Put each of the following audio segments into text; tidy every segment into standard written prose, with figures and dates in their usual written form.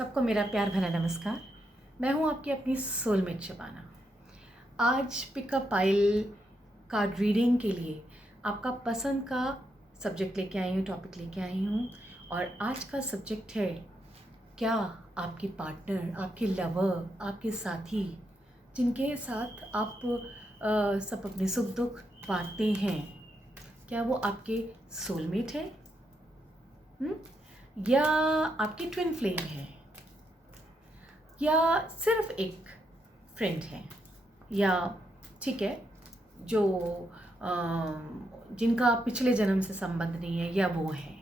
सबको मेरा प्यार भरा नमस्कार। मैं हूँ आपकी अपनी सोलमेट शबाना। आज पिकअप पाइल कार्ड रीडिंग के लिए आपका पसंद का सब्जेक्ट लेके आई हूँ, टॉपिक लेके आई हूँ। और आज का सब्जेक्ट है, क्या आपके पार्टनर, आपके लवर, आपके साथी, जिनके साथ आप सब अपने सुख दुख बांटते हैं, क्या वो आपके सोलमेट है या आपकी ट्विन फ्लेम है, या सिर्फ एक फ्रेंड है, या ठीक है जो जिनका पिछले जन्म से संबंध नहीं है, या वो है।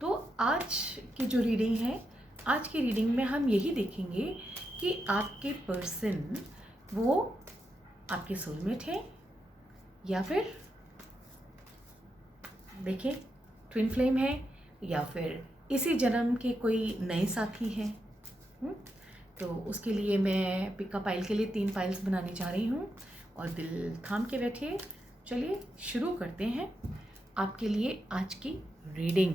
तो आज की जो रीडिंग है, आज की रीडिंग में हम यही देखेंगे कि आपके पर्सन वो आपके सोलमेट है या फिर देखें ट्विन फ्लेम है, या फिर इसी जन्म के कोई नए साथी हैं। तो उसके लिए मैं पिकअप पाइल के लिए 3 पाइल्स बनाने जा रही हूँ और दिल थाम के बैठिए। चलिए शुरू करते हैं आपके लिए आज की रीडिंग।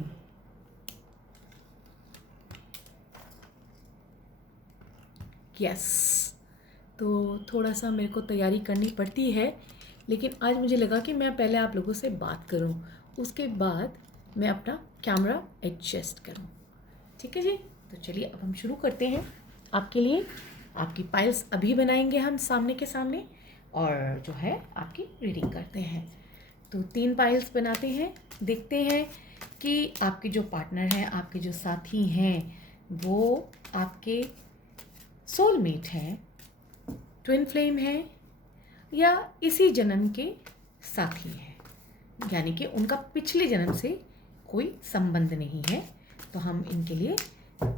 यस, तो थोड़ा सा मेरे को तैयारी करनी पड़ती है, लेकिन आज मुझे लगा कि मैं पहले आप लोगों से बात करूं, उसके बाद मैं अपना कैमरा एडजस्ट करूं। ठीक है जी, तो चलिए अब हम शुरू करते हैं। आपके लिए आपकी पाइल्स अभी बनाएंगे हम सामने के सामने, और जो है आपकी रीडिंग करते हैं। तो 3 पाइल्स बनाते हैं, देखते हैं कि आपके जो पार्टनर हैं, आपके जो साथी हैं, वो आपके सोलमेट हैं, ट्विन फ्लेम है, या इसी जन्म के साथी हैं, यानी कि उनका पिछले जन्म से कोई संबंध नहीं है। तो हम इनके लिए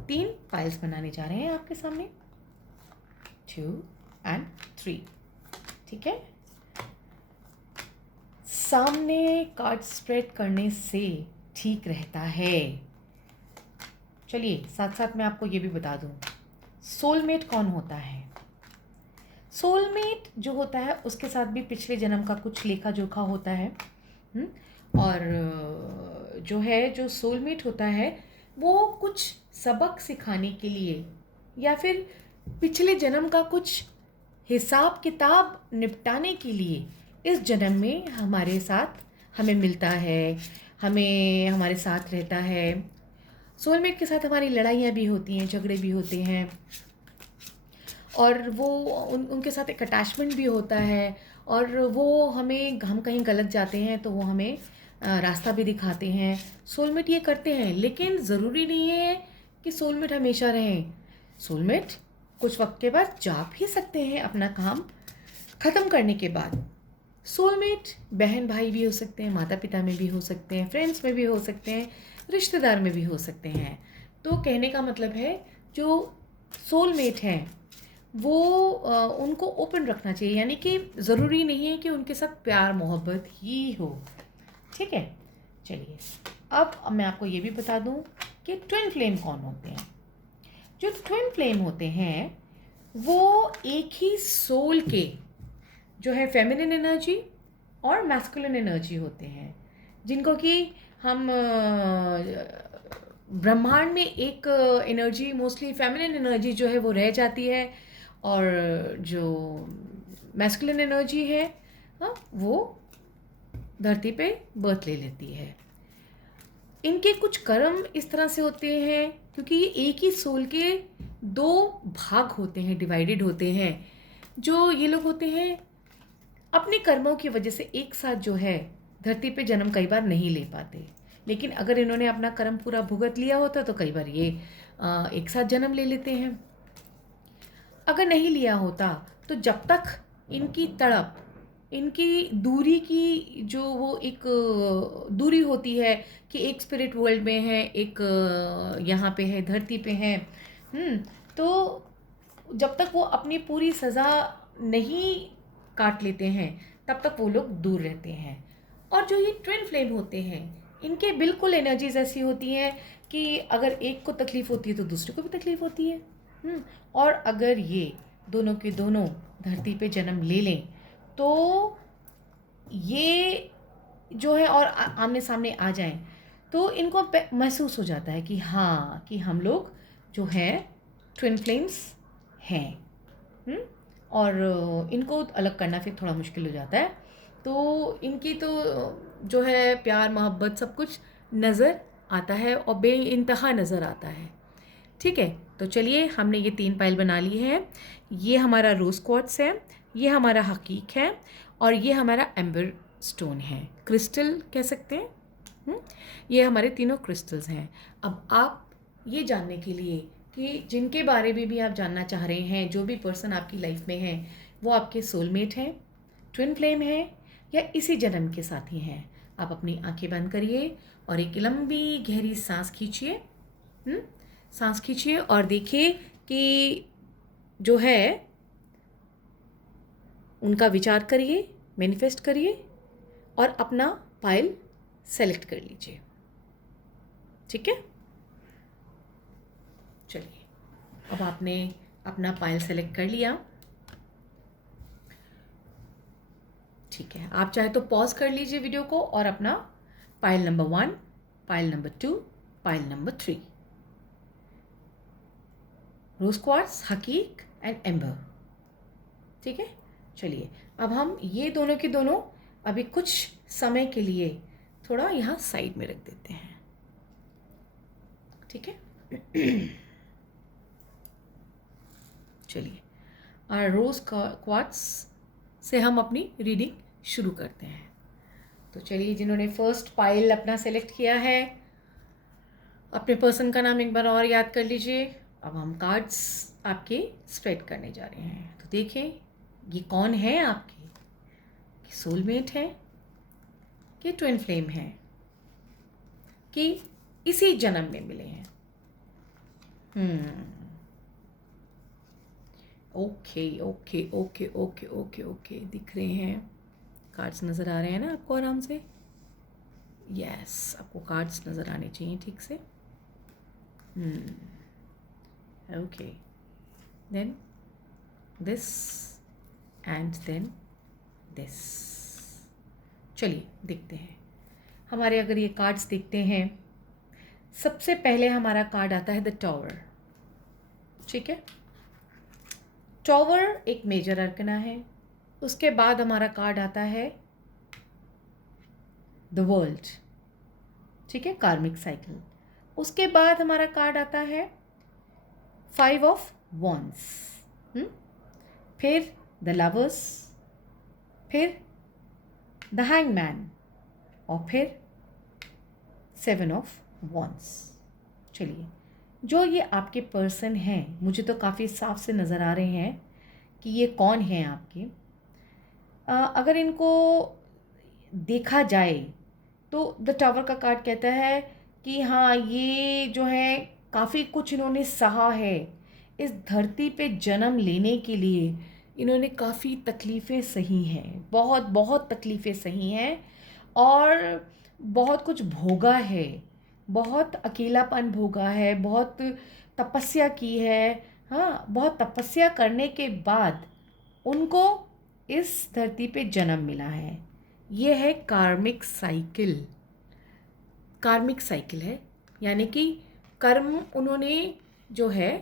3 पाइल्स बनाने जा रहे हैं आपके सामने, 2 and 3। ठीक है, सामने कार्ड स्प्रेड करने से ठीक रहता है। चलिए साथ साथ मैं आपको ये भी बता दूं, सोलमेट कौन होता है। सोलमेट जो होता है उसके साथ भी पिछले जन्म का कुछ लेखा जोखा होता है। और जो है, जो सोलमेट होता है वो कुछ सबक सिखाने के लिए, या फिर पिछले जन्म का कुछ हिसाब किताब निपटाने के लिए इस जन्म में हमारे साथ हमें मिलता है, हमें हमारे साथ रहता है। सोलमेट के साथ हमारी लड़ाइयाँ भी होती हैं, झगड़े भी होते हैं, और वो उनके साथ एक अटैचमेंट भी होता है, और वो हम कहीं गलत जाते हैं तो वो हमें रास्ता भी दिखाते हैं। सोलमेट ये करते हैं, लेकिन ज़रूरी नहीं है कि सोलमेट हमेशा रहें। सोलमेट कुछ वक्त के बाद जा भी सकते हैं अपना काम ख़त्म करने के बाद। सोलमेट बहन भाई भी हो सकते हैं, माता पिता में भी हो सकते हैं, फ्रेंड्स में भी हो सकते हैं, रिश्तेदार में भी हो सकते हैं। तो कहने का मतलब है, जो सोलमेट हैं वो उनको ओपन रखना चाहिए, यानी कि ज़रूरी नहीं है कि उनके साथ प्यार मोहब्बत ही हो। ठीक है, चलिए अब मैं आपको ये भी बता दूं कि ट्विन फ्लेम कौन होते हैं। जो ट्विन फ्लेम होते हैं वो एक ही सोल के जो है फेमिनिन एनर्जी और मैस्कुलिन एनर्जी होते हैं, जिनको कि हम ब्रह्मांड में एक एनर्जी, मोस्टली फेमिनिन एनर्जी जो है वो रह जाती है, और जो मैस्कुलिन एनर्जी है वो धरती पे बर्थ ले लेती है। इनके कुछ कर्म इस तरह से होते हैं, क्योंकि ये एक ही सोल के 2 भाग होते हैं, डिवाइडेड होते हैं। जो ये लोग होते हैं अपने कर्मों की वजह से एक साथ जो है धरती पे जन्म कई बार नहीं ले पाते, लेकिन अगर इन्होंने अपना कर्म पूरा भुगत लिया होता तो कई बार ये एक साथ जन्म ले लेते हैं। अगर नहीं लिया होता तो जब तक इनकी तड़प, इनकी दूरी की जो वो एक दूरी होती है कि एक स्पिरिट वर्ल्ड में है, एक यहाँ पे है, धरती पे है, तो जब तक वो अपनी पूरी सज़ा नहीं काट लेते हैं तब तक वो लोग दूर रहते हैं। और जो ये ट्विन फ्लेम होते हैं, इनके बिल्कुल एनर्जीज ऐसी होती हैं कि अगर एक को तकलीफ़ होती है तो दूसरे को भी तकलीफ़ होती है। और अगर ये दोनों के दोनों धरती पे जन्म ले लें तो ये जो है और आमने सामने आ जाएं तो इनको महसूस हो जाता है कि हाँ, कि हम लोग जो है ट्विन फ्लेम्स हैं। और इनको अलग करना फिर थोड़ा मुश्किल हो जाता है। तो इनकी तो जो है प्यार मोहब्बत सब कुछ नज़र आता है और बेइंतहा नज़र आता है। ठीक है, तो चलिए हमने ये 3 पाइल बना ली है। ये हमारा रोज़ क्वार्ट्स है, ये हमारा हकीक है और ये हमारा एम्बर स्टोन है, क्रिस्टल कह सकते हैं। ये हमारे तीनों क्रिस्टल्स हैं। अब आप ये जानने के लिए कि जिनके बारे में भी आप जानना चाह रहे हैं, जो भी पर्सन आपकी लाइफ में है, वो आपके सोलमेट हैं, ट्विन फ्लेम है या इसी जन्म के साथी हैं, आप अपनी आंखें बंद करिए और एक लंबी गहरी सांस खींचिए। सांस खींचिए और देखिए कि जो है उनका विचार करिए, मैनिफेस्ट करिए और अपना पाइल सेलेक्ट कर लीजिए। ठीक है, चलिए अब आपने अपना पाइल सेलेक्ट कर लिया। ठीक है, आप चाहे तो पॉज कर लीजिए वीडियो को और अपना pile number 1, pile number 2, pile number 3, rose quartz, हकीक एंड एम्बर। ठीक है, चलिए अब हम ये दोनों के दोनों अभी कुछ समय के लिए थोड़ा यहाँ साइड में रख देते हैं। ठीक है, चलिए और रोज क्वार्ट्स से हम अपनी रीडिंग शुरू करते हैं। तो चलिए, जिन्होंने फर्स्ट पाइल अपना सेलेक्ट किया है, अपने पर्सन का नाम एक बार और याद कर लीजिए। अब हम कार्ड्स आपके स्प्रेड करने जा रहे हैं। तो देखिए ये कौन है आपके, कि सोलमेट है, कि ट्विन फ्लेम है, कि इसी जन्म में मिले हैं। Okay okay okay okay okay okay, दिख रहे हैं कार्ड्स, नज़र आ रहे हैं ना आपको आराम से? यस, आपको कार्ड्स नज़र आने चाहिए ठीक से। Okay, then this and then this. चलिए देखते हैं हमारे, अगर ये कार्ड्स देखते हैं, सबसे पहले हमारा कार्ड आता है द टॉवर। ठीक है, टॉवर एक मेजर अर्कना है। उसके बाद हमारा कार्ड आता है द वर्ल्ड। ठीक है, कार्मिक साइकिल। उसके बाद हमारा कार्ड आता है 5 ऑफ वॉन्ड्स, फिर द लवर्स, फिर द हैंगमैन और फिर 7 ऑफ वॉन्ड्स। चलिए, जो ये आपके पर्सन हैं, मुझे तो काफ़ी साफ से नज़र आ रहे हैं कि ये कौन हैं आपके। अगर इनको देखा जाए तो द टावर का कार्ड कहता है कि हाँ, ये जो है काफ़ी कुछ इन्होंने सहा है। इस धरती पे जन्म लेने के लिए इन्होंने काफ़ी तकलीफ़ें सही हैं, बहुत बहुत तकलीफ़ें सही हैं और बहुत कुछ भोगा है, बहुत अकेलापन भोगा है, बहुत तपस्या की है। हाँ, बहुत तपस्या करने के बाद उनको इस धरती पे जन्म मिला है। ये है कार्मिक साइकिल। कार्मिक साइकिल है, यानी कि कर्म उन्होंने जो है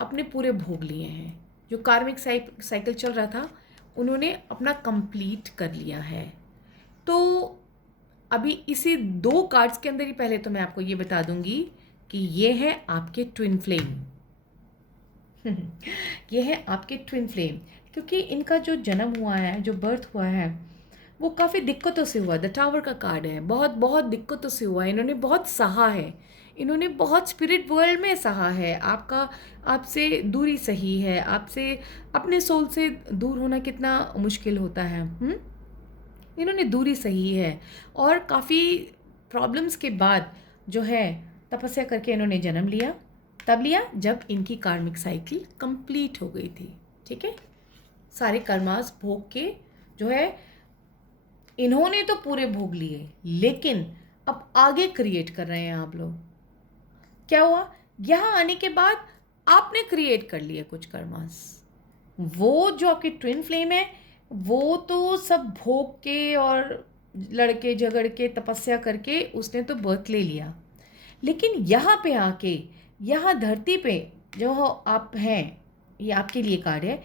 अपने पूरे भोग लिए हैं। जो कार्मिक साइकिल चल रहा था उन्होंने अपना कंप्लीट कर लिया है। तो अभी इसी 2 कार्ड्स के अंदर ही पहले तो मैं आपको ये बता दूंगी कि ये है आपके ट्विन फ्लेम। ये है आपके ट्विन फ्लेम, क्योंकि इनका जो जन्म हुआ है, जो बर्थ हुआ है, वो काफ़ी दिक्कतों से हुआ। द टावर का कार्ड है, बहुत बहुत दिक्कतों से हुआ है। इन्होंने बहुत सहा है, इन्होंने बहुत स्पिरिट वर्ल्ड में सहा है। आपका आपसे दूरी सही है, आपसे अपने सोल से दूर होना कितना मुश्किल होता है। इन्होंने दूरी सही है और काफ़ी प्रॉब्लम्स के बाद जो है तपस्या करके इन्होंने जन्म लिया। तब लिया जब इनकी कार्मिक साइकिल कंप्लीट हो गई थी। ठीक है, सारे कर्मास भोग के जो है इन्होंने तो पूरे भोग लिए, लेकिन अब आगे क्रिएट कर रहे हैं आप लोग। क्या हुआ, यहाँ आने के बाद आपने क्रिएट कर लिए कुछ कर्मास। वो जो आपकी ट्विन फ्लेम है, वो तो सब भोग के और लड़के झगड़ के तपस्या करके उसने तो बर्थ ले लिया, लेकिन यहाँ पे आके यहाँ धरती पे जो आप हैं, ये आपके लिए कार्ड है,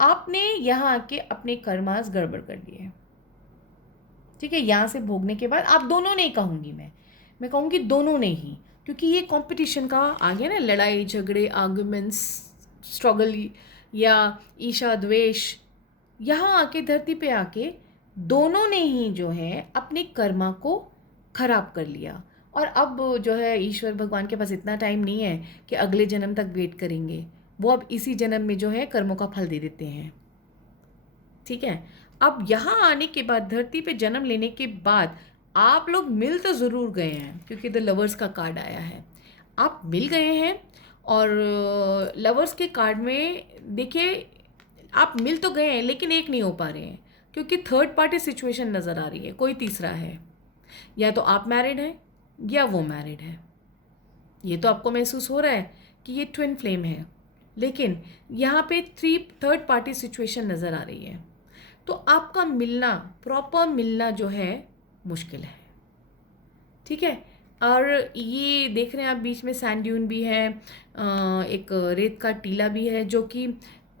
आपने यहाँ आके अपने कर्मास गड़बड़ कर दिए। ठीक है, यहाँ से भोगने के बाद आप दोनों नहीं कहूँगी मैं कहूँगी दोनों ने ही, क्योंकि ये कंपटीशन का आ गया ना, लड़ाई झगड़े, आर्गुमेंट्स, स्ट्रगल या ईर्ष्या द्वेष। यहाँ आके धरती पे आके दोनों ने ही जो है अपने कर्मा को खराब कर लिया। और अब जो है ईश्वर भगवान के पास इतना टाइम नहीं है कि अगले जन्म तक वेट करेंगे, वो अब इसी जन्म में जो है कर्मों का फल दे देते हैं। ठीक है, अब यहाँ आने के बाद, धरती पे जन्म लेने के बाद आप लोग मिल तो ज़रूर गए हैं, क्योंकि द लवर्स का कार्ड आया है, आप मिल गए हैं। और लवर्स के कार्ड में देखिए, आप मिल तो गए हैं लेकिन एक नहीं हो पा रहे हैं, क्योंकि थर्ड पार्टी सिचुएशन नज़र आ रही है, कोई तीसरा है। या तो आप मैरिड हैं या वो मैरिड है। ये तो आपको महसूस हो रहा है कि ये ट्विन फ्लेम है, लेकिन यहाँ पे थर्ड पार्टी सिचुएशन नज़र आ रही है। तो आपका मिलना, प्रॉपर मिलना जो है मुश्किल है। ठीक है, और ये देख रहे हैं आप बीच में सैंड ड्यून भी है, एक रेत का टीला भी है, जो कि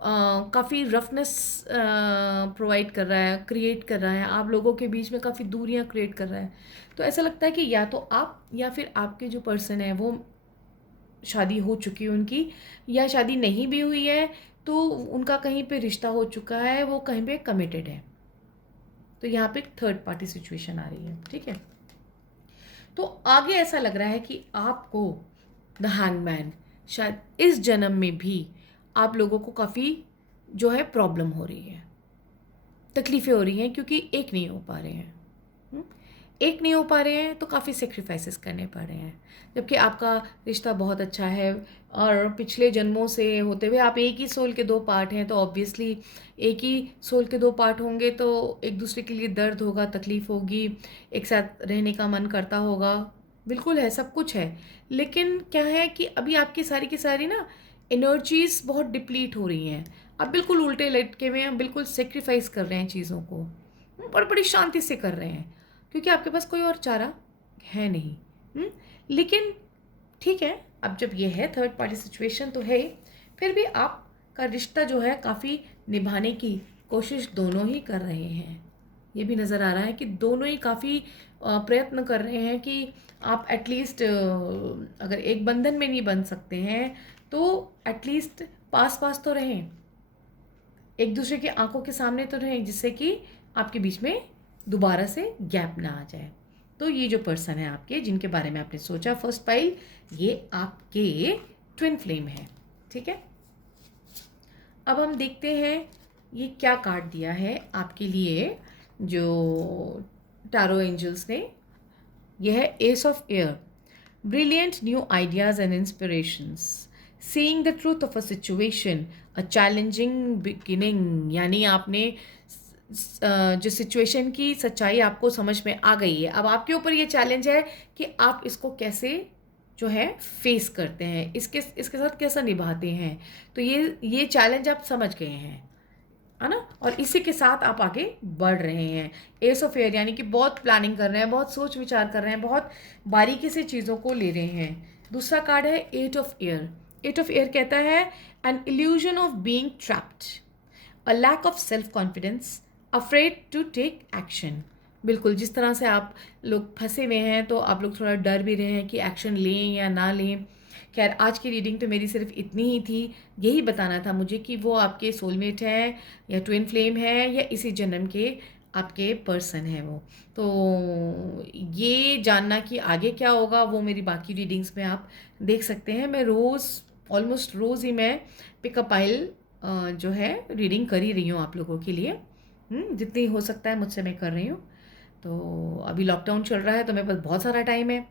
काफ़ी रफनेस प्रोवाइड कर रहा है, क्रिएट कर रहा है, आप लोगों के बीच में काफ़ी दूरियां क्रिएट कर रहा है। तो ऐसा लगता है कि या तो आप या फिर आपके जो पर्सन है वो शादी हो चुकी है उनकी, या शादी नहीं भी हुई है तो उनका कहीं पे रिश्ता हो चुका है, वो कहीं पे कमिटेड है। तो यहाँ पे थर्ड पार्टी सिचुएशन आ रही है। ठीक है, तो आगे ऐसा लग रहा है कि आपको द हैंगमैन, शायद इस जन्म में भी आप लोगों को काफ़ी जो है प्रॉब्लम हो रही है, तकलीफ़ें हो रही हैं, क्योंकि एक नहीं हो पा रहे हैं। एक नहीं हो पा रहे हैं तो काफ़ी सेक्रीफाइसेस करने पड़ रहे हैं, जबकि आपका रिश्ता बहुत अच्छा है और पिछले जन्मों से होते हुए आप एक ही सोल के दो पार्ट हैं, तो ऑब्वियसली एक ही सोल के दो पार्ट होंगे तो एक दूसरे के लिए दर्द होगा, तकलीफ़ होगी, एक साथ रहने का मन करता होगा, बिल्कुल है, सब कुछ है। लेकिन क्या है कि अभी आपकी सारी की सारी ना एनर्जीज बहुत डिप्लीट हो रही हैं, आप बिल्कुल उल्टे लटके हुए हैं, बिल्कुल सेक्रीफाइस कर रहे हैं चीज़ों को, और बड़ी शांति से कर रहे हैं, क्योंकि आपके पास कोई और चारा है नहीं। लेकिन ठीक है, अब जब ये है थर्ड पार्टी सिचुएशन तो है, फिर भी आपका रिश्ता जो है काफ़ी निभाने की कोशिश दोनों ही कर रहे हैं। ये भी नज़र आ रहा है कि दोनों ही काफ़ी प्रयत्न कर रहे हैं कि आप एटलीस्ट, अगर एक बंधन में नहीं बन सकते हैं तो एटलीस्ट पास पास तो रहें, एक दूसरे की आंखों के सामने तो रहें, जिससे कि आपके बीच में दोबारा से गैप ना आ जाए। तो ये जो पर्सन है आपके, जिनके बारे में आपने सोचा फर्स्ट पाइल, ये आपके ट्विन फ्लेम है। ठीक है, अब हम देखते हैं ये क्या कार्ड दिया है आपके लिए जो टारो एंजल्स ने। यह है S of air, brilliant new ideas and inspirations, seeing the truth of a situation, a challenging beginning. यानी आपने जो सिचुएशन की सच्चाई आपको समझ में आ गई है, अब आपके ऊपर ये चैलेंज है कि आप इसको कैसे जो है फेस करते हैं, इसके साथ कैसा निभाते हैं। तो ये चैलेंज आप समझ गए हैं, है ना, और इसी के साथ आप आगे बढ़ रहे हैं। एस ऑफ एयर यानी कि बहुत प्लानिंग कर रहे हैं, बहुत सोच विचार कर रहे हैं, बहुत बारीकी से चीज़ों को ले रहे हैं। दूसरा कार्ड है eight of air. Eight of air कहता है an illusion of being trapped, a lack of self confidence, afraid to take action. बिल्कुल, जिस तरह से आप लोग फंसे हुए हैं तो आप लोग थोड़ा डर भी रहे हैं कि एक्शन लें या ना लें। खैर, आज की रीडिंग तो मेरी सिर्फ इतनी ही थी, यही बताना था मुझे कि वो आपके सोलमेट हैं या ट्विन फ्लेम है या इसी जन्म के आपके पर्सन है वो। तो ये जानना कि आगे क्या होगा वो मेरी बाकी रीडिंग्स में आप देख सकते हैं। मैं रोज़, ऑलमोस्ट रोज़ ही मैं पिकअप पाइल जो है रीडिंग कर ही रही हूँ आप लोगों के लिए। जितनी हो सकता है मुझसे मैं कर रही हूँ। तो अभी लॉकडाउन चल रहा है तो मेरे पास बहुत सारा टाइम है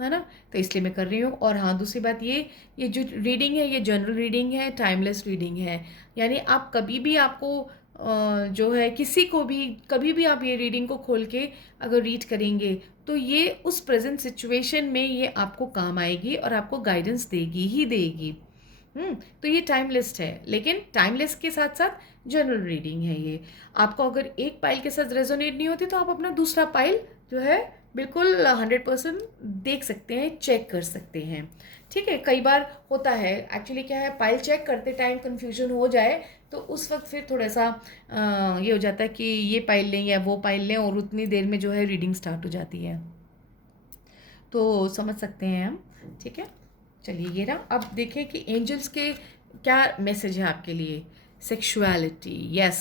ना, तो इसलिए मैं कर रही हूँ। और हाँ, दूसरी बात ये जो रीडिंग है ये जनरल रीडिंग है, टाइमलेस रीडिंग है। यानी आप कभी भी आपको जो है किसी को भी कभी भी आप ये रीडिंग को खोल के अगर रीड करेंगे तो ये उस प्रेजेंट सिचुएशन में ये आपको काम आएगी और आपको गाइडेंस देगी ही देगी। तो ये टाइमलेस है, लेकिन टाइमलेस के साथ साथ जनरल रीडिंग है ये। आपको अगर एक पाइल के साथ रेजोनेट नहीं होती तो आप अपना दूसरा पाइल जो है बिल्कुल 100% देख सकते हैं, चेक कर सकते हैं। ठीक है, कई बार होता है एक्चुअली क्या है, पाइल चेक करते टाइम कंफ्यूजन हो जाए तो उस वक्त फिर थोड़ा सा ये हो जाता है कि ये पाइल लें या वो पाइल लें, और उतनी देर में जो है रीडिंग स्टार्ट हो जाती है, तो समझ सकते हैं हम। ठीक है, चलिए ये रहा। अब देखें कि एंजल्स के क्या मैसेज है आपके लिए। Sexuality, yes,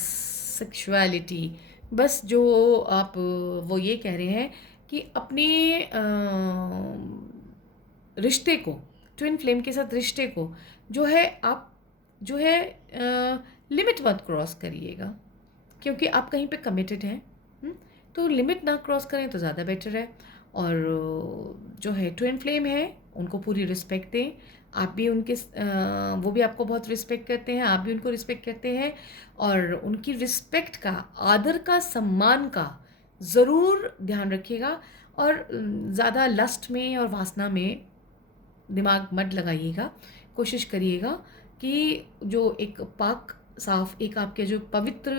sexuality. बस जो आप वो ये कह रहे हैं कि अपने रिश्ते को, ट्विन फ्लेम के साथ रिश्ते को जो है आप जो है लिमिट मत क्रॉस करिएगा, क्योंकि आप कहीं पे कमिटेड हैं। तो लिमिट ना क्रॉस करें तो ज़्यादा बेटर है। और जो है ट्विन फ्लेम है उनको पूरी रिस्पेक्ट दें। आप भी उनके वो भी आपको बहुत रिस्पेक्ट करते हैं, आप भी उनको रिस्पेक्ट करते हैं, और उनकी रिस्पेक्ट का, आदर का, सम्मान का ज़रूर ध्यान रखिएगा। और ज़्यादा लस्ट में और वासना में दिमाग मत लगाइएगा। कोशिश करिएगा कि जो एक पाक साफ, एक आपके जो पवित्र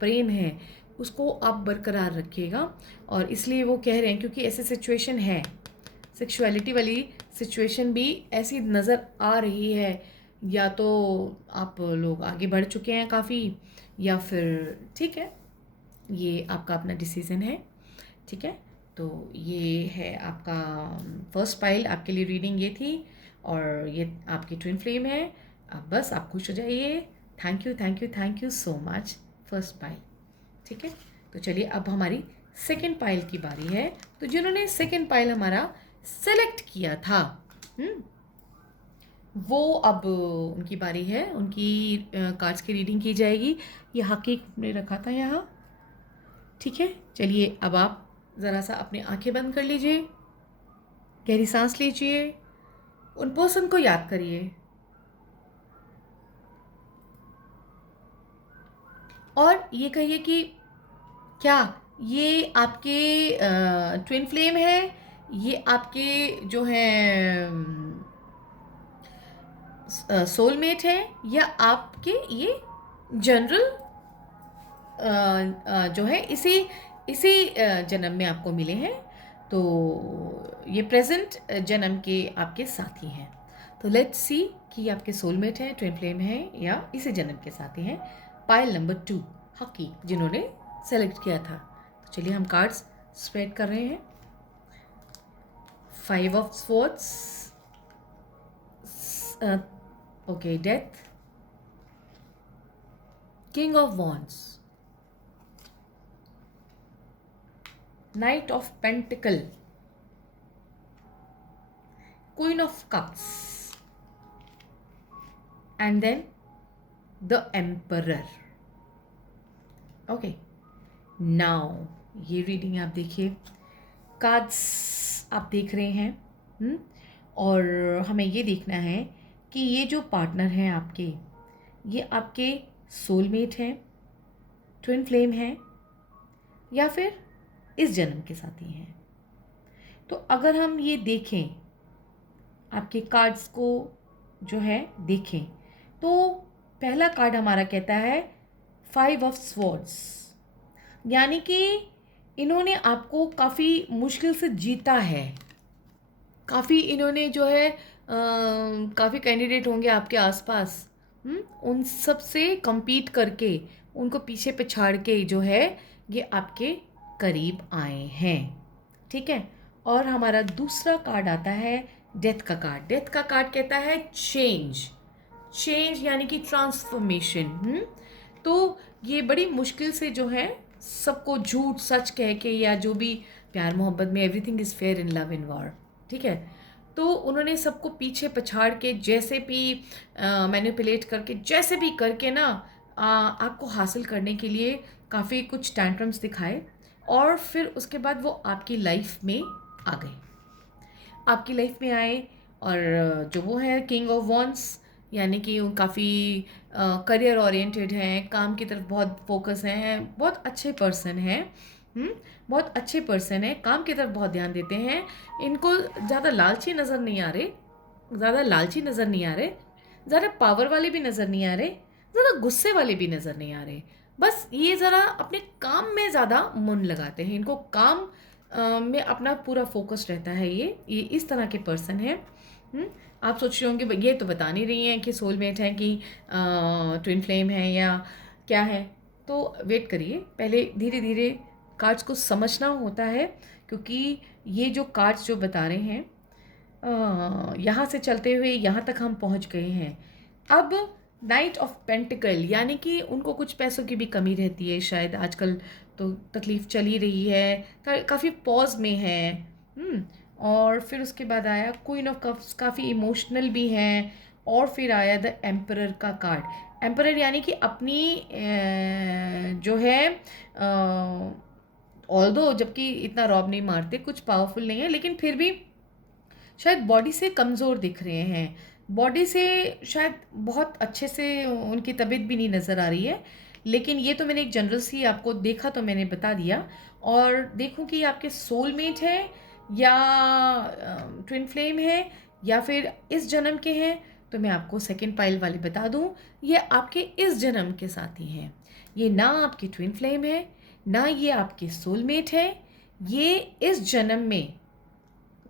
प्रेम है उसको आप बरकरार रखिएगा। और इसलिए वो कह रहे हैं क्योंकि ऐसी सिचुएशन है, सेक्सुअलिटी वाली सिचुएशन भी ऐसी नज़र आ रही है, या तो आप लोग आगे बढ़ चुके हैं काफ़ी, या फिर ठीक है, ये आपका अपना डिसीज़न है। ठीक है, तो ये है आपका फर्स्ट पाइल, आपके लिए रीडिंग ये थी, और ये आपकी ट्विन फ्लेम है। अब बस आप खुश हो जाइए। Thank you, thank you, thank you so much first pile. ठीक है, तो चलिए अब हमारी सेकंड पाइल की बारी है। तो जिन्होंने सेकंड पाइल हमारा सेलेक्ट किया था, वो अब उनकी बारी है, उनकी कार्ड्स की रीडिंग की जाएगी। ये हकीक ने रखा था यहाँ। ठीक है, चलिए अब आप ज़रा सा अपनी आंखें बंद कर लीजिए, गहरी सांस लीजिए, उन पर्सन को याद करिए, और ये कहिए कि क्या ये आपके ट्विन फ्लेम है, ये आपके जो हैं सोलमेट है, या आपके ये जनरल जो है इसी इसी जन्म में आपको मिले हैं। तो ये प्रेजेंट जन्म के आपके साथी हैं। तो लेट्स सी कि आपके सोलमेट हैं, ट्विन फ्लेम हैं, या इसी जन्म के साथी हैं। पाइल नंबर 2 हकी जिन्होंने सेलेक्ट किया था। तो चलिए हम कार्ड्स स्प्रेड कर रहे हैं। 5 of swords, okay, death, king of wands, Knight of Pentacle, Queen of Cups, and then the Emperor. Okay, now ये रीडिंग आप देखिए, कार्ड्स आप देख रहे हैं, और हमें ये देखना है कि ये जो पार्टनर हैं आपके, ये आपके सोलमेट हैं, ट्विन फ्लेम हैं, या फिर इस जन्म के साथी हैं। तो अगर हम ये देखें, आपके कार्ड्स को जो है देखें, तो पहला कार्ड हमारा कहता है 5 ऑफ स्वॉर्ड्स, यानी कि इन्होंने आपको काफ़ी मुश्किल से जीता है। काफ़ी इन्होंने जो है काफ़ी कैंडिडेट होंगे आपके आसपास, उन सब से compete करके, उनको पीछे पछाड़ के जो है ये आपके करीब आए हैं। ठीक है, और हमारा दूसरा कार्ड आता है डेथ का कार्ड। डेथ का कार्ड कहता है चेंज, चेंज यानी कि ट्रांसफॉर्मेशन। तो ये बड़ी मुश्किल से जो है सबको झूठ सच कह के, या जो भी प्यार मोहब्बत में everything is fair in love in war, ठीक है, तो उन्होंने सबको पीछे पछाड़ के, जैसे भी मैनिपुलेट करके, जैसे भी करके ना आपको हासिल करने के लिए काफ़ी कुछ टैंट्रम्स दिखाए, और फिर उसके बाद वो आपकी लाइफ में आ गए, आपकी लाइफ में आए। और जो वो है किंग ऑफ वॉन्ड्स, यानी कि वो काफ़ी करियर ओरिएंटेड हैं, काम की तरफ बहुत फोकस हैं, बहुत अच्छे पर्सन हैं, बहुत अच्छे पर्सन हैं, काम की तरफ बहुत ध्यान देते हैं। इनको ज़्यादा लालची नज़र नहीं आ रहे, ज़्यादा लालची नज़र नहीं आ रहे, ज़्यादा पावर वाले भी नज़र नहीं आ रहे, ज़्यादा गुस्से वाले भी नज़र नहीं आ रहे। बस ये ज़रा अपने काम में ज़्यादा मन लगाते हैं, इनको काम में अपना पूरा फोकस रहता है। ये इस तरह के पर्सन है। आप सोच रहे होंगे ये तो बता नहीं रही हैं कि सोलमेट है कि ट्विन फ्लेम है या क्या है। तो वेट करिए, पहले धीरे धीरे कार्ड्स को समझना होता है, क्योंकि ये जो कार्ड्स जो बता रहे हैं यहाँ से चलते हुए यहाँ तक हम पहुँच गए हैं। अब नाइट ऑफ पेंटिकल, यानी कि उनको कुछ पैसों की भी कमी रहती है शायद आजकल, तो तकलीफ़ चल ही रही है, काफ़ी पॉज में है। और फिर उसके बाद आया क्वीन ऑफ कप्स, काफ़ी इमोशनल भी हैं। और फिर आया द एम्परर का कार्ड। एम्परर यानी कि अपनी जो है ऑल्दो जबकि इतना रॉब नहीं मारते, कुछ पावरफुल नहीं है, लेकिन फिर भी शायद बॉडी से कमज़ोर दिख रहे हैं। बॉडी से शायद बहुत अच्छे से उनकी तबीयत भी नहीं नज़र आ रही है। लेकिन ये तो मैंने एक जनरल सी आपको देखा तो मैंने बता दिया। और देखूं कि आपके सोलमेट है या ट्विन फ्लेम है या फिर इस जन्म के हैं, तो मैं आपको सेकंड पाइल वाले बता दूं, ये आपके इस जन्म के साथी हैं। ये ना आपकी ट्विन फ्लेम है, ना ये आपके सोलमेट है। ये इस जन्म में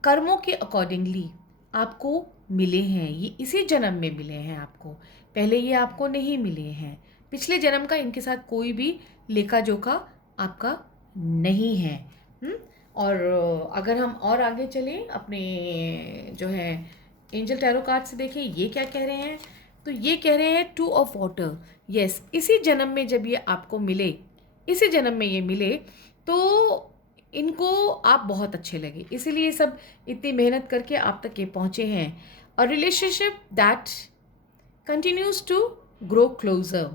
कर्मों के अकॉर्डिंगली आपको मिले हैं। ये इसी जन्म में मिले हैं आपको, पहले ये आपको नहीं मिले हैं। पिछले जन्म का इनके साथ कोई भी लेखा जोखा आपका नहीं है। और अगर हम और आगे चलें अपने जो है एंजल टैरो कार्ड से देखें ये क्या कह रहे हैं, तो ये कह रहे हैं टू ऑफ वाटर। यस, इसी जन्म में जब ये आपको मिले, इसी जन्म में ये मिले, तो इनको आप बहुत अच्छे लगे, इसीलिए सब इतनी मेहनत करके आप तक ये पहुँचे हैं। A relationship that continues to grow closer,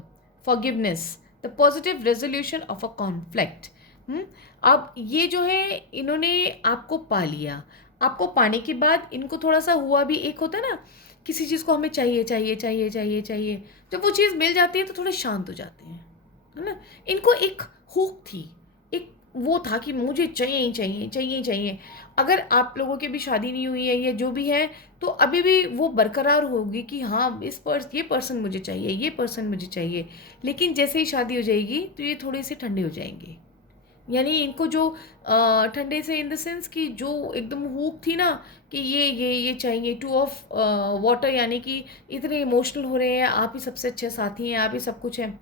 forgiveness, the positive resolution of a conflict. अब ये जो है इन्होंने आपको पा लिया। आपको पाने के बाद इनको थोड़ा सा हुआ भी, एक होता है ना किसी चीज़ को हमें चाहिए चाहिए चाहिए चाहिए चाहिए, जब वो चीज़ मिल जाती है तो थोड़े शांत हो जाते हैं, है ना। इनको एक हुक थी, एक वो था कि मुझे चाहिए ही चाहिए चाहिए ही चाहिए। अगर आप लोगों की भी शादी नहीं हुई है या जो भी है, तो अभी भी वो बरकरार होगी कि हाँ ये पर्सन मुझे चाहिए, ये पर्सन मुझे चाहिए। लेकिन जैसे ही शादी हो जाएगी तो ये थोड़े से ठंडे हो जाएंगे। यानी इनको जो ठंडे से इन द सेंस कि जो एकदम हुक थी ना कि ये चाहिए, टू ऑफ वाटर, यानी कि इतने इमोशनल हो रहे हैं, आप ही सबसे अच्छे साथी हैं, आप ही सब कुछ हैं।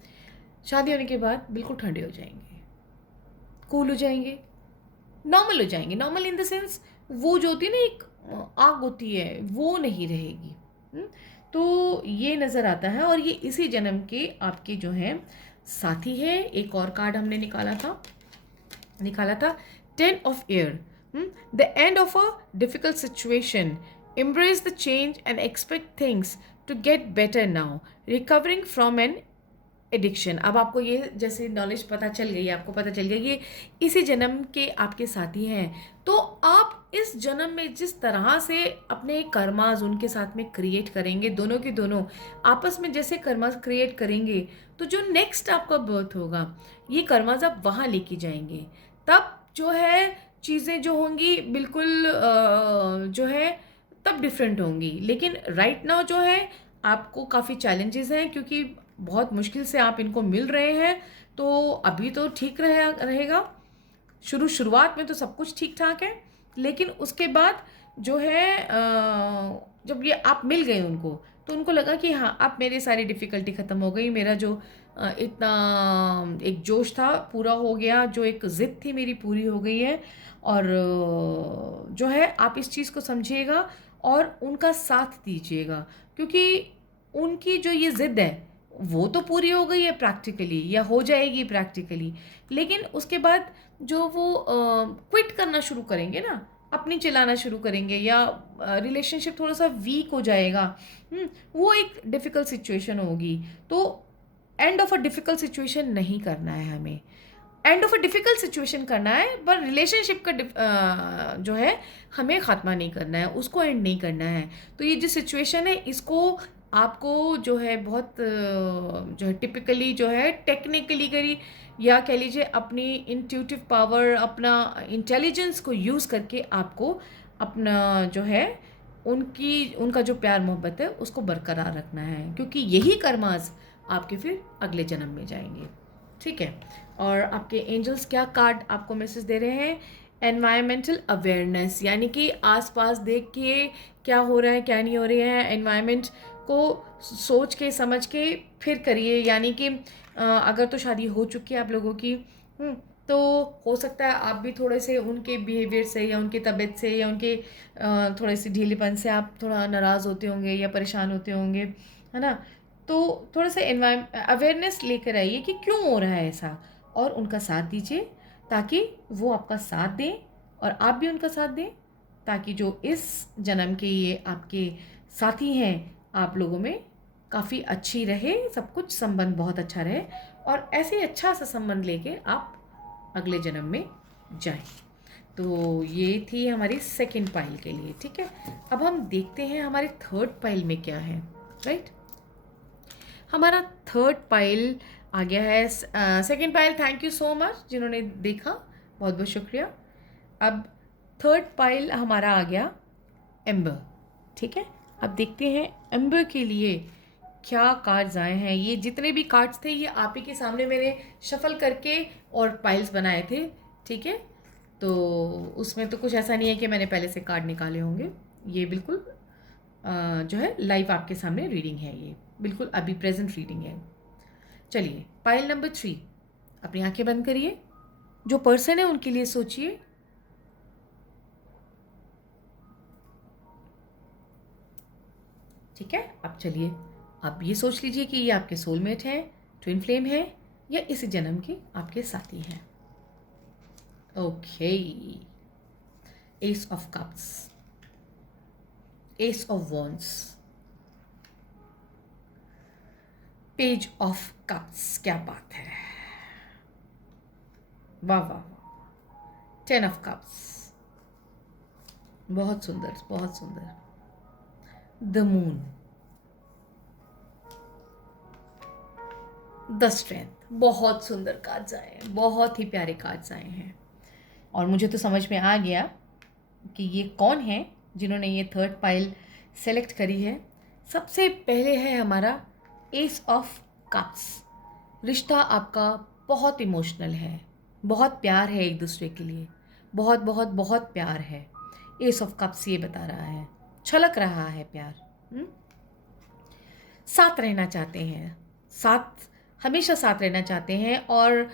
शादी होने के बाद बिल्कुल ठंडे हो जाएंगे, कूल हो जाएंगे, नॉर्मल हो जाएंगे। नॉर्मल इन द सेंस वो जो होती है ना एक आग होती है, वो नहीं रहेगी। तो ये नज़र आता है। और ये इसी जन्म के आपके जो हैं साथी है। एक और कार्ड हमने निकाला था 10 of air, the end of a difficult situation, embrace the change and expect things to get better now, recovering from an addiction. अब आपको ये जैसे नॉलेज पता चल गई, आपको पता चल गया ये इसी जन्म के आपके साथी हैं। तो आप इस जन्म में जिस तरह से अपने कर्माज उनके साथ में क्रिएट करेंगे, दोनों के दोनों आपस में जैसे कर्माज क्रिएट करेंगे, तो जो नेक्स्ट आपका बर्थ होगा ये कर्माज आप वहाँ लेके जाएंगे। तब जो है चीज़ें जो होंगी बिल्कुल जो है तब डिफरेंट होंगी। लेकिन राइट नाउ जो है आपको काफ़ी चैलेंजेस हैं, क्योंकि बहुत मुश्किल से आप इनको मिल रहे हैं। तो अभी तो ठीक रहेगा, शुरुआत में तो सब कुछ ठीक ठाक है, लेकिन उसके बाद जो है जब ये आप मिल गए उनको, तो उनको लगा कि हाँ अब मेरी सारी डिफ़िकल्टी ख़त्म हो गई, मेरा जो इतना एक जोश था पूरा हो गया, जो एक ज़िद थी मेरी पूरी हो गई है। और जो है आप इस चीज़ को समझिएगा और उनका साथ दीजिएगा, क्योंकि उनकी जो ये ज़िद है वो तो पूरी हो गई है प्रैक्टिकली, या हो जाएगी प्रैक्टिकली। लेकिन उसके बाद जो वो क्विट करना शुरू करेंगे ना, अपनी चलाना शुरू करेंगे, या रिलेशनशिप थोड़ा सा वीक हो जाएगा, वो एक डिफ़िकल्ट सिचुएशन होगी। तो end of a difficult situation नहीं करना है हमें, end of a difficult situation करना है, पर रिलेशनशिप का जो है हमें ख़त्मा नहीं करना है, उसको एंड नहीं करना है। तो ये जो सिचुएशन है इसको आपको जो है बहुत जो है टिपिकली जो है टेक्निकली करी, या कह लीजिए अपनी इंट्यूटिव पावर, अपना इंटेलिजेंस को यूज़ करके आपको अपना जो है उनका जो प्यार मोहब्बत है उसको बरकरार रखना है, क्योंकि यही कर्मास आपके फिर अगले जन्म में जाएंगे। ठीक है। और आपके एंजल्स क्या कार्ड आपको मैसेज दे रहे हैं? एनवायरमेंटल अवेयरनेस, यानी कि आसपास देख के क्या हो रहा है क्या नहीं हो रहा है, एनवायरनमेंट को सोच के समझ के फिर करिए। यानी कि अगर तो शादी हो चुकी है आप लोगों की, तो हो सकता है आप भी थोड़े से उनके बिहेवियर से या उनकी तबीयत से या उनके थोड़े से ढीलेपन से आप थोड़ा नाराज़ होते होंगे या परेशान होते होंगे, है ना। तो थोड़ा सा अवेयरनेस लेकर आइए कि क्यों हो रहा है ऐसा, और उनका साथ दीजिए ताकि वो आपका साथ दें और आप भी उनका साथ दें, ताकि जो इस जन्म के ये आपके साथी हैं आप लोगों में काफ़ी अच्छी रहे, सब कुछ संबंध बहुत अच्छा रहे, और ऐसे ही अच्छा सा संबंध लेके आप अगले जन्म में जाएं। तो ये थी हमारी सेकंड पाइल के लिए, ठीक है। अब हम देखते हैं हमारे थर्ड पाइल में क्या है, राइट। हमारा थर्ड पाइल आ गया है। Second pile, thank you so much जिन्होंने देखा, बहुत बहुत शुक्रिया। अब थर्ड पाइल हमारा आ गया एम्बर, ठीक है। अब देखते हैं एम्बर के लिए क्या कार्ड्स आए हैं। ये जितने भी कार्ड्स थे ये आप ही के सामने मैंने शफल करके और पाइल्स बनाए थे, ठीक है। तो उसमें तो कुछ ऐसा नहीं है कि मैंने पहले से कार्ड निकाले होंगे। ये बिल्कुल जो है लाइव आपके सामने रीडिंग है, ये बिल्कुल अभी प्रेजेंट रीडिंग है। चलिए पाइल नंबर 3, अपनी आंखें बंद करिए, जो पर्सन है उनके लिए सोचिए। ठीक है, अब चलिए आप ये सोच लीजिए कि ये आपके सोलमेट हैं, ट्विन फ्लेम है, या इस जन्म के आपके साथी हैं। Okay, S of cups, S of wands, page of cups, क्या बात है, वाह वाह वाह। 10 ऑफ कप्स, बहुत सुंदर बहुत सुंदर। द मून, द स्ट्रेंथ, बहुत सुंदर कार्ड्स आए हैं, बहुत ही प्यारे कार्ड्स आए हैं। और मुझे तो समझ में आ गया कि ये कौन है जिन्होंने ये थर्ड पाइल सेलेक्ट करी है। सबसे पहले है हमारा एस ऑफ कप्स। रिश्ता आपका बहुत इमोशनल है, बहुत प्यार है एक दूसरे के लिए, बहुत बहुत बहुत प्यार है। एस ऑफ कप्स ये बता रहा है, छलक रहा है प्यार। साथ रहना चाहते हैं, साथ हमेशा साथ रहना चाहते हैं, और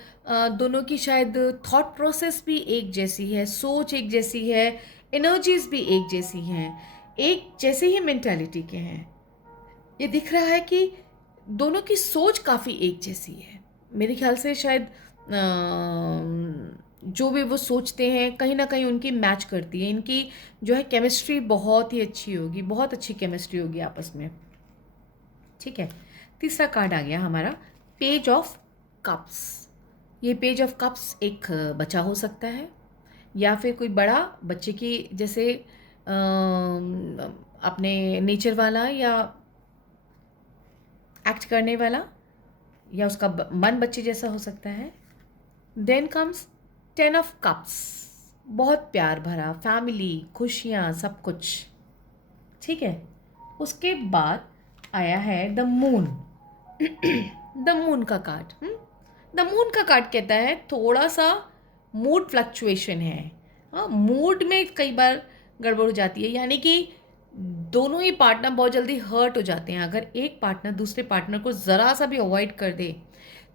दोनों की शायद थॉट प्रोसेस भी एक जैसी है, सोच एक जैसी है, एनर्जीज भी एक जैसी हैं, एक जैसे ही मेंटालिटी के हैं। ये दिख रहा है कि दोनों की सोच काफ़ी एक जैसी है। मेरे ख्याल से शायद जो भी वो सोचते हैं कहीं ना कहीं उनकी मैच करती है, इनकी जो है केमिस्ट्री बहुत ही अच्छी होगी, बहुत अच्छी केमिस्ट्री होगी आपस में, ठीक है। तीसरा कार्ड आ गया हमारा पेज ऑफ कप्स। ये पेज ऑफ कप्स एक बच्चा हो सकता है, या फिर कोई बड़ा बच्चे की जैसे अपने नेचर वाला या एक्ट करने वाला, या उसका मन बच्चे जैसा हो सकता है। देन कम्स 10 ऑफ कप्स, बहुत प्यार भरा, फैमिली, खुशियाँ, सब कुछ, ठीक है। उसके बाद आया है द मून। द मून का कार्ड, द मून का कार्ड कहता है थोड़ा सा मूड फ्लक्चुएशन है। हाँ, मूड में कई बार गड़बड़ हो जाती है, यानी कि दोनों ही पार्टनर बहुत जल्दी हर्ट हो जाते हैं। अगर एक पार्टनर दूसरे पार्टनर को ज़रा सा भी अवॉइड कर दे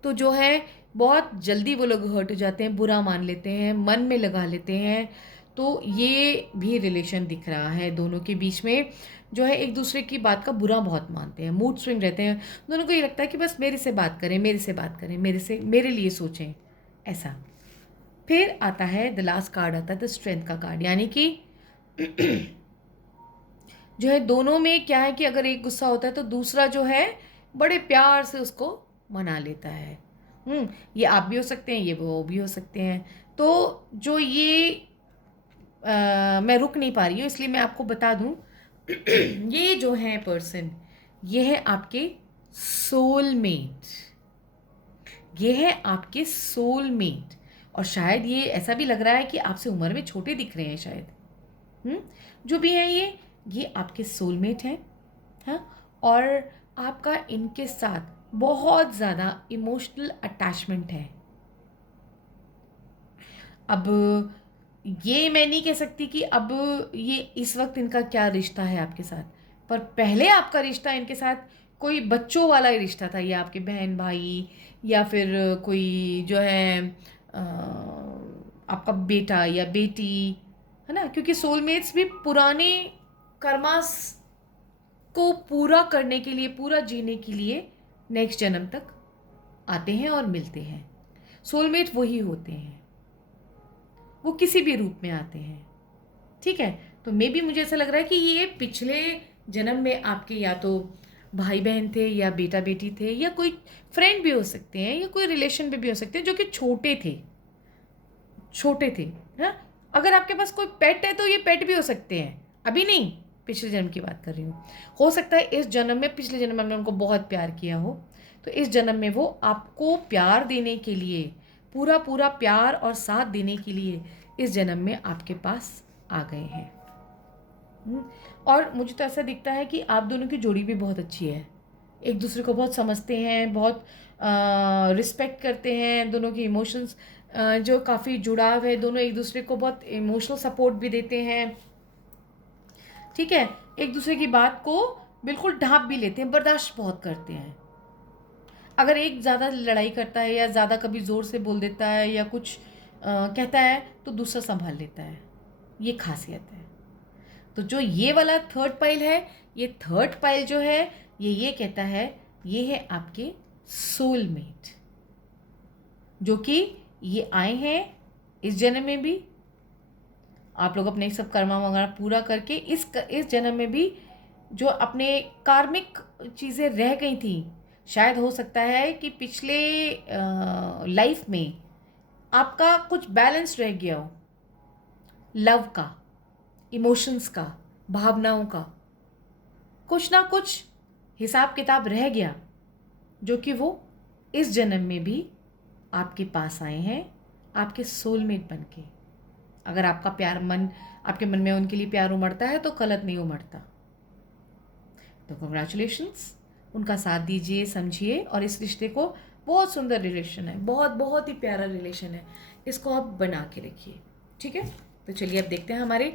तो जो है बहुत जल्दी वो लोग हर्ट हो जाते हैं, बुरा मान लेते हैं, मन में लगा लेते हैं। तो ये भी रिलेशन दिख रहा है दोनों के बीच में, जो है एक दूसरे की बात का बुरा बहुत मानते हैं, मूड स्विंग रहते हैं। दोनों को ये लगता है कि बस मेरे से बात करें, मेरे से बात करें, मेरे लिए सोचें, ऐसा। फिर आता है द लास्ट कार्ड, आता है द स्ट्रेंथ का कार्ड, यानी कि जो है दोनों में क्या है कि अगर एक गुस्सा होता है तो दूसरा जो है बड़े प्यार से उसको मना लेता है। ये आप भी हो सकते हैं, ये वो भी हो सकते हैं। तो जो ये मैं रुक नहीं पा रही हूँ, इसलिए मैं आपको बता दूँ ये जो है पर्सन, ये है आपके सोलमेट, ये है आपके सोलमेट। और शायद ये ऐसा भी लग रहा है कि आपसे उम्र में छोटे दिख रहे हैं शायद। जो भी हैं ये आपके सोलमेट हैं, हाँ। और आपका इनके साथ बहुत ज़्यादा इमोशनल अटैचमेंट है। अब ये मैं नहीं कह सकती कि अब ये इस वक्त इनका क्या रिश्ता है आपके साथ, पर पहले आपका रिश्ता इनके साथ कोई बच्चों वाला ही रिश्ता था, या आपके बहन भाई, या फिर कोई जो है आपका बेटा या बेटी, है ना। क्योंकि सोलमेट्स भी पुराने कर्मास को पूरा करने के लिए, पूरा जीने के लिए नेक्स्ट जन्म तक आते हैं और मिलते हैं। सोलमेट वही होते हैं, वो किसी भी रूप में आते हैं, ठीक है। तो मे बी मुझे ऐसा लग रहा है कि ये पिछले जन्म में आपके या तो भाई बहन थे, या बेटा बेटी थे, या कोई फ्रेंड भी हो सकते हैं, या कोई रिलेशन में भी हो सकते हैं जो कि छोटे थे, छोटे थे। हाँ, अगर आपके पास कोई पेट है तो ये पेट भी हो सकते हैं, अभी नहीं, पिछले जन्म की बात कर रही हूँ। हो सकता है इस जन्म में, पिछले जन्म में हमने उनको बहुत प्यार किया हो, तो इस जन्म में वो आपको प्यार देने के लिए, पूरा पूरा प्यार और साथ देने के लिए इस जन्म में आपके पास आ गए हैं। और मुझे तो ऐसा दिखता है कि आप दोनों की जोड़ी भी बहुत अच्छी है, एक दूसरे को बहुत समझते हैं, बहुत रिस्पेक्ट करते हैं, दोनों के इमोशंस जो काफ़ी जुड़ाव है, दोनों एक दूसरे को बहुत इमोशनल सपोर्ट भी देते हैं, ठीक है। एक दूसरे की बात को बिल्कुल ढांप भी लेते हैं, बर्दाश्त बहुत करते हैं। अगर एक ज़्यादा लड़ाई करता है या ज़्यादा कभी ज़ोर से बोल देता है या कुछ कहता है, तो दूसरा संभाल लेता है, ये खासियत है। तो जो ये वाला थर्ड पाइल है, ये थर्ड पाइल जो है, ये कहता है ये है आपके सोलमेट, जो कि ये आए हैं इस जन्म में भी। आप लोग अपने सब कर्मा वगैरह पूरा करके इस जन्म में भी जो अपने कार्मिक चीज़ें रह गई थी, शायद हो सकता है कि पिछले लाइफ में आपका कुछ बैलेंस रह गया हो, लव का, इमोशंस का, भावनाओं का, कुछ ना कुछ हिसाब किताब रह गया, जो कि वो इस जन्म में भी आपके पास आए हैं, आपके सोलमेट बन के। अगर आपका प्यार मन, आपके मन में उनके लिए प्यार उमड़ता है तो गलत नहीं उमड़ता। तो कंग्रेचुलेशंस, उनका साथ दीजिए, समझिए, और इस रिश्ते को, बहुत सुंदर रिलेशन है, बहुत बहुत ही प्यारा रिलेशन है, इसको आप बना के रखिए, ठीक है। तो चलिए अब देखते हैं हमारे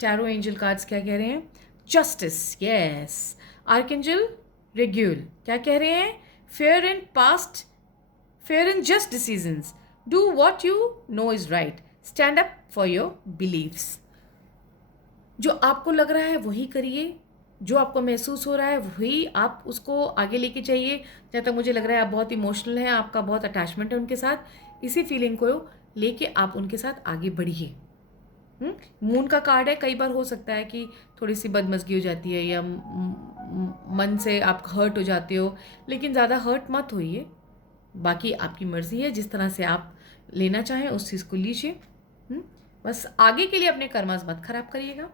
टैरो एंजल कार्ड्स क्या कह रहे हैं। Justice, yes. आर्कएंजल रेग्यूल क्या कह रहे हैं? Fair in past, fair in just decisions, do what you know is right, stand up for your believes. जो आपको लग रहा है वही करिए, जो आपको महसूस हो रहा है वही आप उसको आगे लेके जाइए। जहाँ तक मुझे लग रहा है आप बहुत इमोशनल हैं, आपका बहुत अटैचमेंट है उनके साथ, इसी फीलिंग को लेके आप उनके साथ आगे बढ़िए। मून का कार्ड है, कई बार हो सकता है कि थोड़ी सी बदमज़गी हो जाती है, या मन से आप हर्ट हो जाते हो, लेकिन ज़्यादा हर्ट मत होइए, बाकी आपकी मर्ज़ी है, जिस तरह से आप लेना चाहें उस चीज़ को लीजिए। बस आगे के लिए अपने कर्मास मत खराब करिएगा,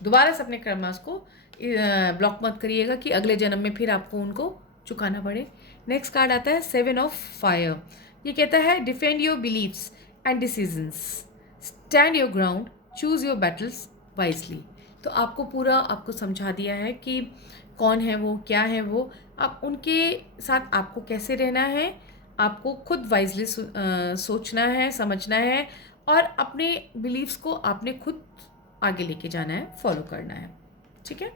दोबारा से अपने कर्मास को ब्लॉक मत करिएगा कि अगले जन्म में फिर आपको उनको चुकाना पड़े। नेक्स्ट कार्ड आता है 7 ऑफ फायर। ये कहता है defend your believes and decisions, stand your ground, choose your battles wisely. तो आपको पूरा आपको समझा दिया है कि कौन है वो, क्या है वो, आप उनके साथ आपको कैसे रहना है, आपको खुद वाइजली सोचना है, समझना है, और अपने बिलीव्स को आपने खुद आगे लेके जाना है, फॉलो करना है, ठीक है।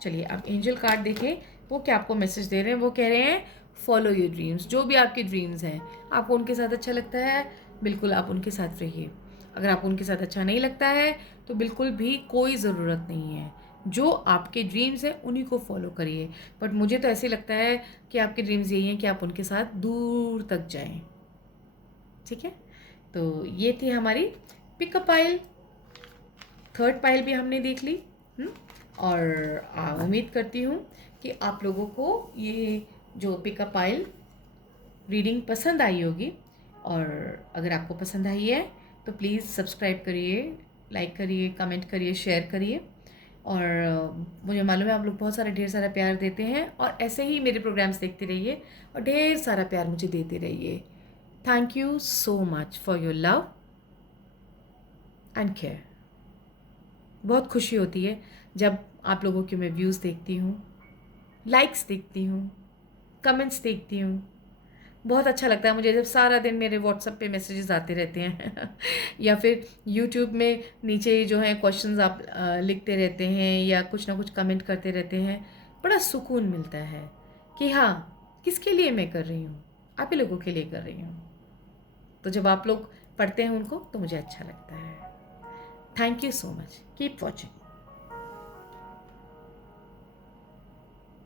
चलिए अब एंजल कार्ड देखें, वो क्या आपको मैसेज दे रहे हैं। वो कह रहे हैं फॉलो योर ड्रीम्स, जो भी आपके ड्रीम्स हैं, आपको उनके साथ अच्छा लगता है, बिल्कुल आप उनके साथ रहिए। अगर आपको उनके साथ अच्छा नहीं लगता है तो बिल्कुल भी कोई ज़रूरत नहीं है, जो आपके ड्रीम्स हैं उन्हीं को फॉलो करिए। बट मुझे तो ऐसे लगता है कि आपके ड्रीम्स यही हैं कि आप उनके साथ दूर तक जाएं, ठीक है। तो ये थी हमारी पिकअप पाइल, थर्ड पाइल भी हमने देख ली। और उम्मीद करती हूँ कि आप लोगों को ये जो पिकअप पाइल रीडिंग पसंद आई होगी, और अगर आपको पसंद आई है तो प्लीज़ सब्सक्राइब करिए, लाइक करिए, कमेंट करिए, शेयर करिए। और मुझे मालूम है आप लोग बहुत सारा ढेर सारा प्यार देते हैं, और ऐसे ही मेरे प्रोग्राम्स देखते रहिए और ढेर सारा प्यार मुझे देते रहिए। Thank you so much for your love and care. बहुत खुशी होती है जब आप लोगों के मैं व्यूज़ देखती हूँ, लाइक्स देखती हूँ, कमेंट्स देखती हूँ, बहुत अच्छा लगता है मुझे जब सारा दिन मेरे व्हाट्सएप पे मैसेजेस आते रहते हैं या फिर यूट्यूब में नीचे जो है क्वेश्चंस आप लिखते रहते हैं या कुछ ना कुछ कमेंट करते रहते हैं। बड़ा सुकून मिलता है कि हाँ, किसके लिए मैं कर रही हूँ, आप ही लोगों के लिए कर रही हूँ। तो जब आप लोग पढ़ते हैं उनको तो मुझे अच्छा लगता है। Thank you so much, keep watching.